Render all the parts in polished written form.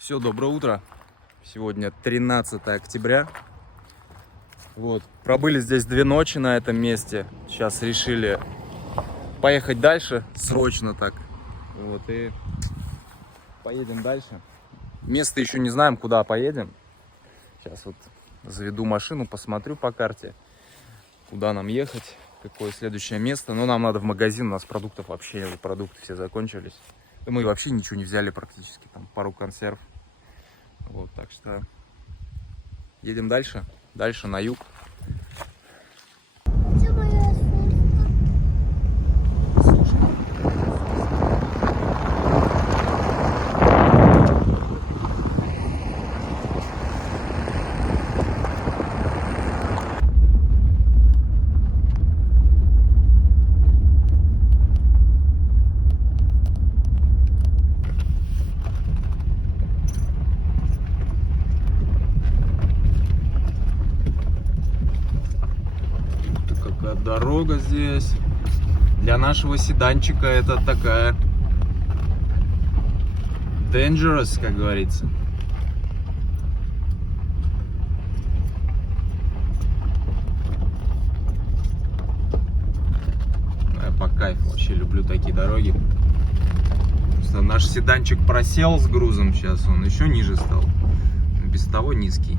Все, доброе утро. Сегодня 13 октября. Вот, пробыли здесь 2 ночи на этом месте. Сейчас решили поехать дальше, срочно так. Вот, и поедем дальше. Место еще не знаем, куда поедем. Сейчас вот заведу машину, посмотрю по карте, куда нам ехать, какое следующее место. Но нам надо в магазин, у нас продуктов вообще, продукты все закончились. Да мы вообще ничего не взяли практически, там пару консерв. Вот, так что едем дальше, на юг. Дорога здесь для нашего седанчика это такая dangerous, как говорится. Я по кайфу вообще люблю такие дороги. Просто наш седанчик просел с грузом, сейчас он еще ниже стал, без того низкий.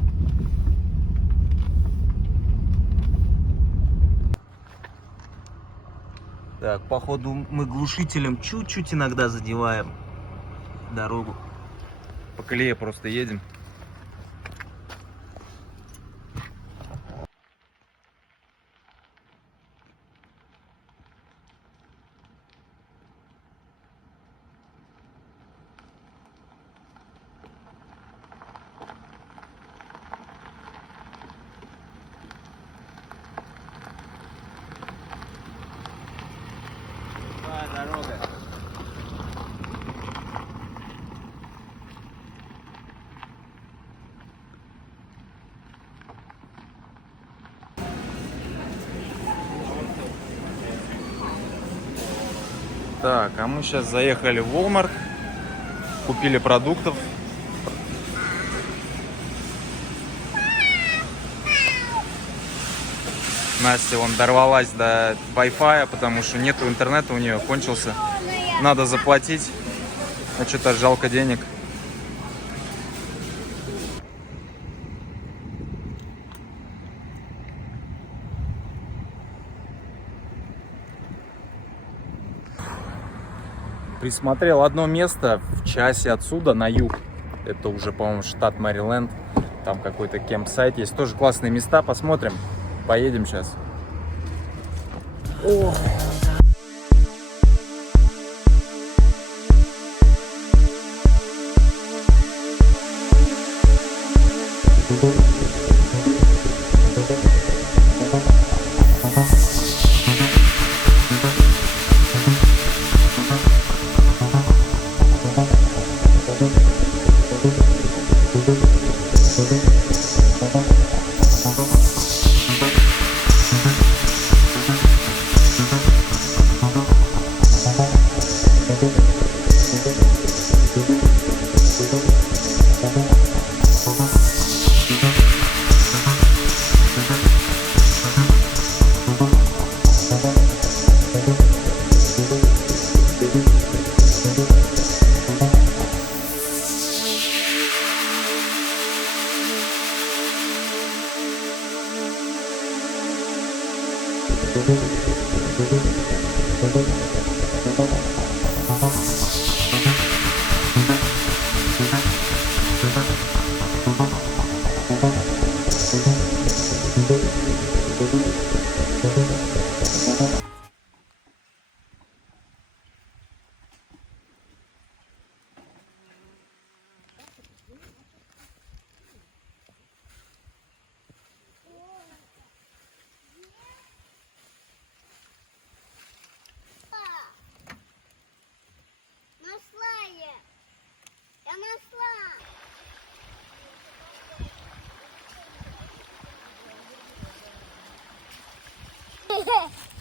Так, походу мы глушителем чуть-чуть иногда задеваем дорогу. По колее просто едем. Дорога. Так, а мы сейчас заехали в Walmart, купили продуктов. Настя вон дорвалась до Wi-Fi, потому что нету интернета, у нее кончился. Надо заплатить, а что-то жалко денег. Присмотрел одно место в часе отсюда, на юг. Это уже, по-моему, штат Мэриленд. Там какой-то кемпсайт есть. Тоже классные места, посмотрим. Поедем сейчас. О!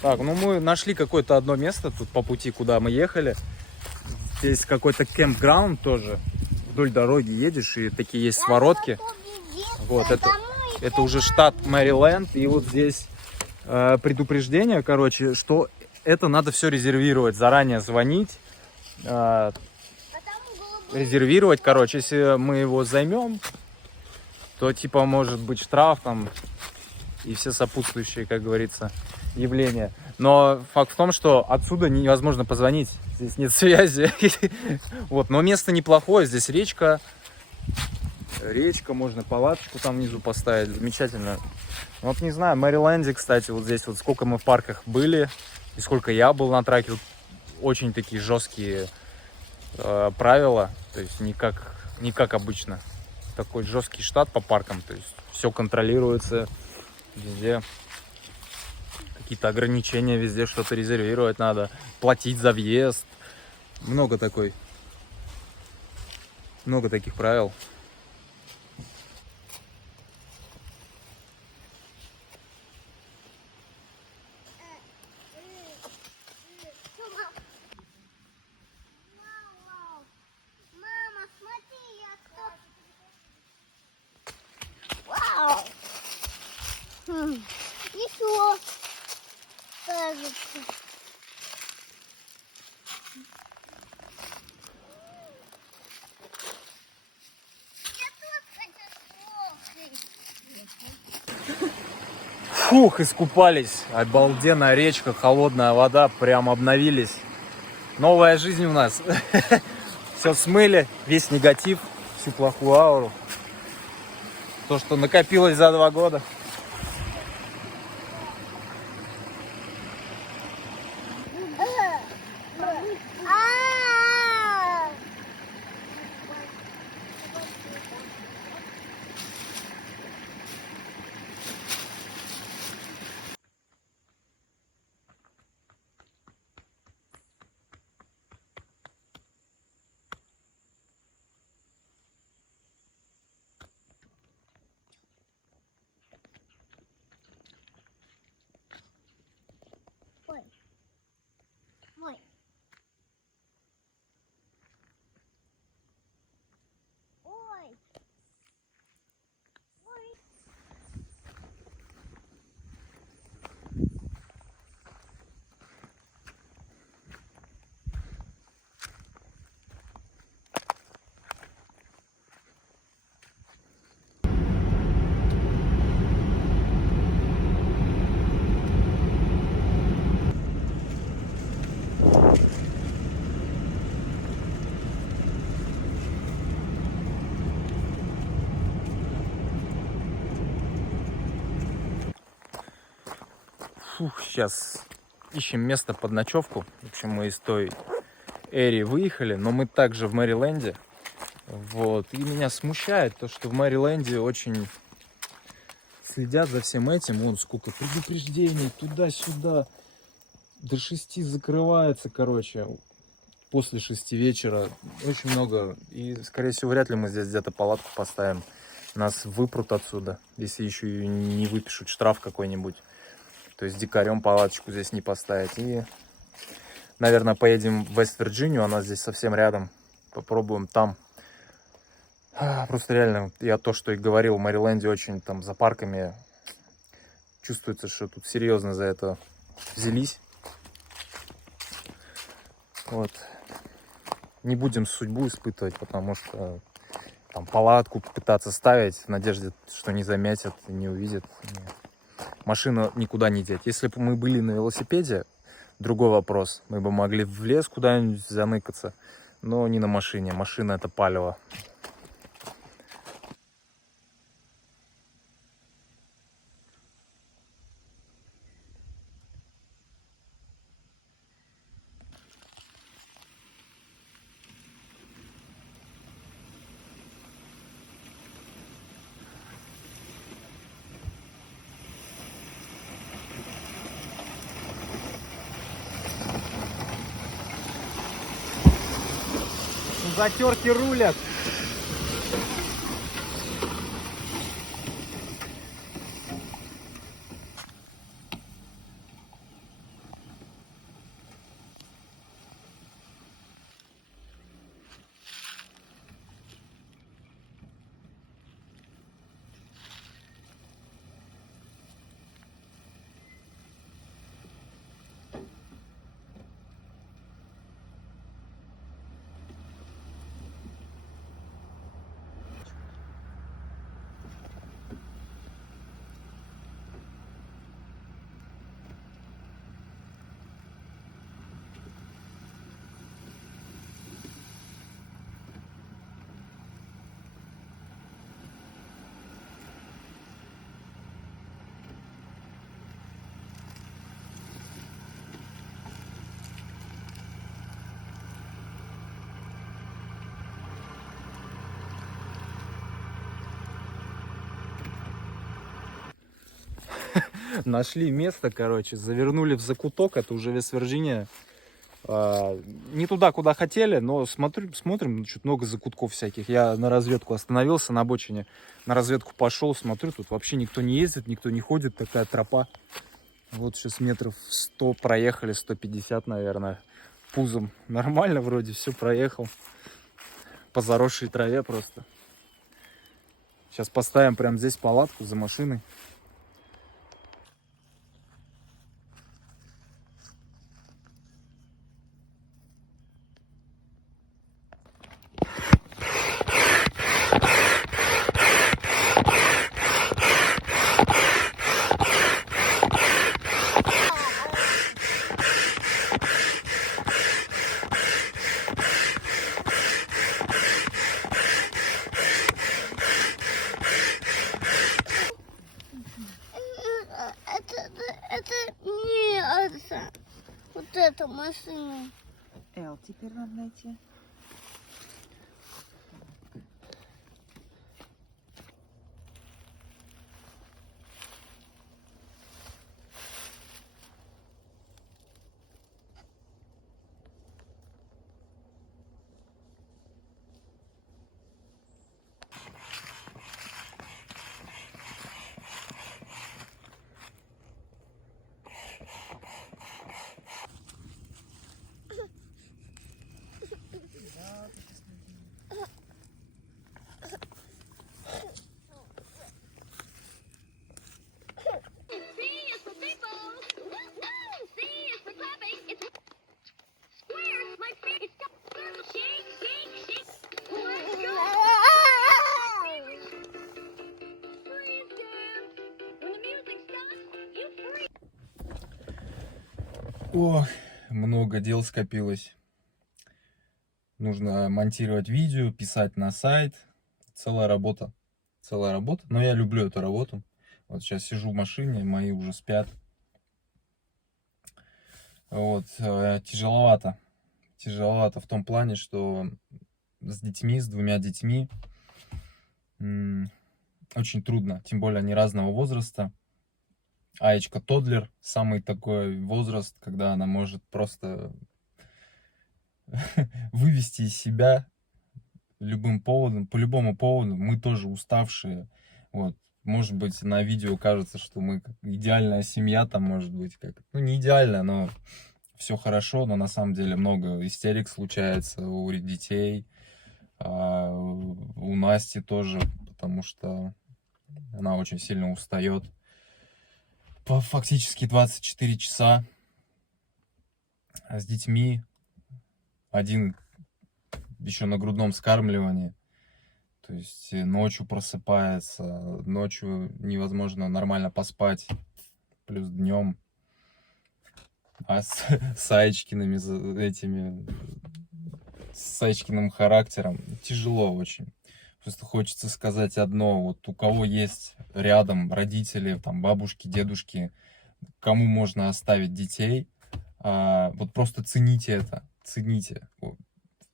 Так, ну мы нашли какое-то одно место тут по пути, куда мы ехали. Здесь какой-то кемпграунд тоже. вдоль дороги едешь, и такие есть своротки. Вот, это уже штат Мэриленд, и вот здесь предупреждение, короче, что это надо все резервировать, заранее звонить, резервировать, короче, если мы его займем, то типа может быть штраф там и все сопутствующие, как говорится, явления. Но факт в том, что отсюда невозможно позвонить, здесь нет связи. Вот, но место неплохое, здесь речка, можно палатку там внизу поставить, замечательно. Вот не знаю, в Мэриленде, кстати, вот здесь вот сколько мы в парках были и сколько я был на траке, вот очень такие жесткие правила, то есть не как обычно. Такой жесткий штат по паркам, то есть все контролируется, везде какие-то ограничения, везде что-то резервировать надо, платить за въезд, много таких правил. Мама, смотри, я кто... Вау! Еще, кажется. Я тут хочу слушать. Фух, искупались. Обалденная речка, холодная вода, прям обновились. Новая жизнь у нас. Все смыли, весь негатив, всю плохую ауру. То, что накопилось за 2 года. Ой. Ой. Ой. Ой. Фух, сейчас ищем место под ночевку. В общем, мы из той Эри выехали, но мы также в Мэриленде. Вот. И меня смущает то, что в Мэриленде очень следят за всем этим. Вон сколько предупреждений туда-сюда. До 6 закрывается, короче. После 6 вечера. Очень много. И, скорее всего, вряд ли мы здесь где-то палатку поставим. Нас выпрут отсюда, если еще и не выпишут штраф какой-нибудь. То есть дикарем палаточку здесь не поставить. И, наверное, поедем в Вест-Вирджинию. Она здесь совсем рядом. Попробуем там. Просто реально, я то, что и говорил, в Мэриленде очень там за парками чувствуется, что тут серьезно за это взялись. Вот. Не будем судьбу испытывать, потому что там палатку пытаться ставить в надежде, что не заметят, не увидят. Машину никуда не деть. Если бы мы были на велосипеде, другой вопрос. Мы бы могли в лес куда-нибудь заныкаться, но не на машине. Машина — это палево. Затерки рулят. Нашли место, короче, завернули в закуток, это уже Вест-Вирджиния. Не туда, куда хотели, но смотрим, что-то много закутков всяких. Я на разведку остановился на обочине, на разведку пошел, смотрю, тут вообще никто не ездит, никто не ходит, такая тропа. Вот сейчас метров 100 проехали, 150, наверное, пузом. Нормально вроде, все проехал. По заросшей траве просто. Сейчас поставим прямо здесь палатку за машиной. Это не Арса. Вот эта машина. Эл теперь надо найти. Ох, много дел скопилось. Нужно монтировать видео, писать на сайт. Целая работа. Целая работа. Но я люблю эту работу. Вот сейчас сижу в машине, мои уже спят. Вот, тяжеловато. Тяжеловато в том плане, что с детьми, с двумя детьми очень трудно. Тем более они разного возраста. Аечка тоддлер, самый такой возраст, когда она может просто вывести из себя любым поводом, по любому поводу. Мы тоже уставшие. Вот. Может быть, на видео кажется, что мы как идеальная семья, там может быть как. Ну, не идеально, но все хорошо, но на самом деле много истерик случается у детей. У Насти тоже, потому что она очень сильно устает. Фактически 24 часа с детьми. Один еще на грудном вскармливании. То есть ночью просыпается, ночью невозможно нормально поспать, плюс днем. А с Аечкиными этими, с Аечкиным характером тяжело очень. Просто хочется сказать одно, вот у кого есть рядом родители, там бабушки, дедушки, кому можно оставить детей, вот просто цените это, цените.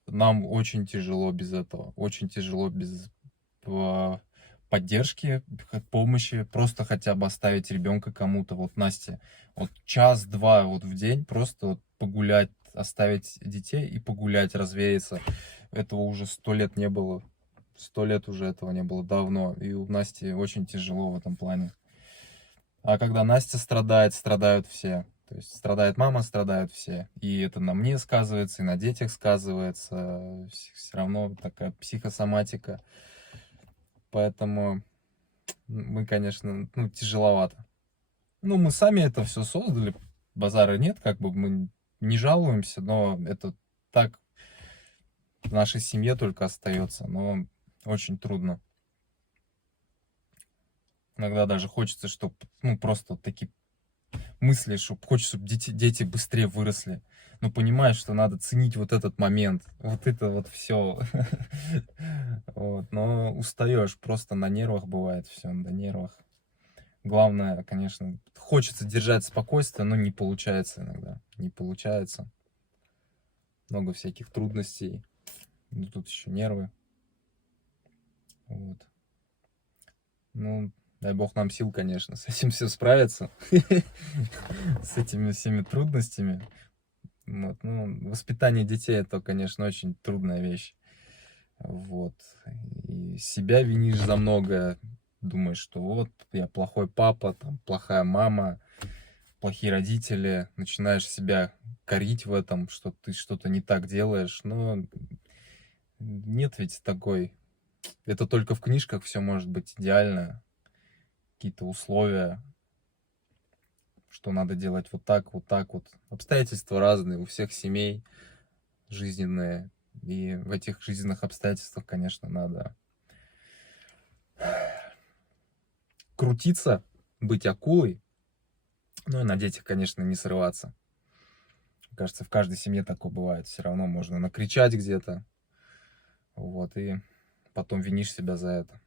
Нам очень тяжело без этого, очень тяжело без поддержки, помощи, просто хотя бы оставить ребенка кому-то. Вот Насте, вот час-два вот в день просто вот погулять, оставить детей и погулять, развеяться. Этого уже 100 лет не было. 100 лет уже этого не было давно. И у Насти очень тяжело в этом плане. А когда Настя страдает, страдают все. То есть страдает мама, страдают все. И это на мне сказывается, и на детях сказывается. Все равно такая психосоматика. Поэтому мы, конечно, ну, тяжеловато. Ну, мы сами это все создали. Базара нет, как бы мы не жалуемся, но это так в нашей семье только остается. Но очень трудно. Иногда даже хочется, чтобы, ну, просто вот такие мысли, чтобы хочется, чтобы дети быстрее выросли. Но понимаешь, что надо ценить вот этот момент. Вот это вот все. Вот. Но устаешь, просто на нервах бывает все, на нервах. Главное, конечно, хочется держать спокойствие, но не получается иногда. Не получается. Много всяких трудностей. Ну, тут еще нервы. Вот. Ну, Дай бог нам сил, конечно, с этим все справиться. С этими всеми трудностями. Вот. Ну, воспитание детей это, конечно, очень трудная вещь. Вот. И себя винишь за многое. Думаешь, что вот я плохой папа, там, плохая мама, плохие родители. Начинаешь себя корить в этом, что ты что-то не так делаешь. Но нет ведь такой. Это только в книжках все может быть идеально. Какие-то условия, что надо делать вот так, вот так вот. Обстоятельства разные, у всех семей жизненные. И в этих жизненных обстоятельствах, конечно, надо крутиться, быть акулой. Ну и на детях, конечно, не срываться. Мне кажется, в каждой семье такое бывает. Все равно можно накричать где-то. Вот, и потом винишь себя за это.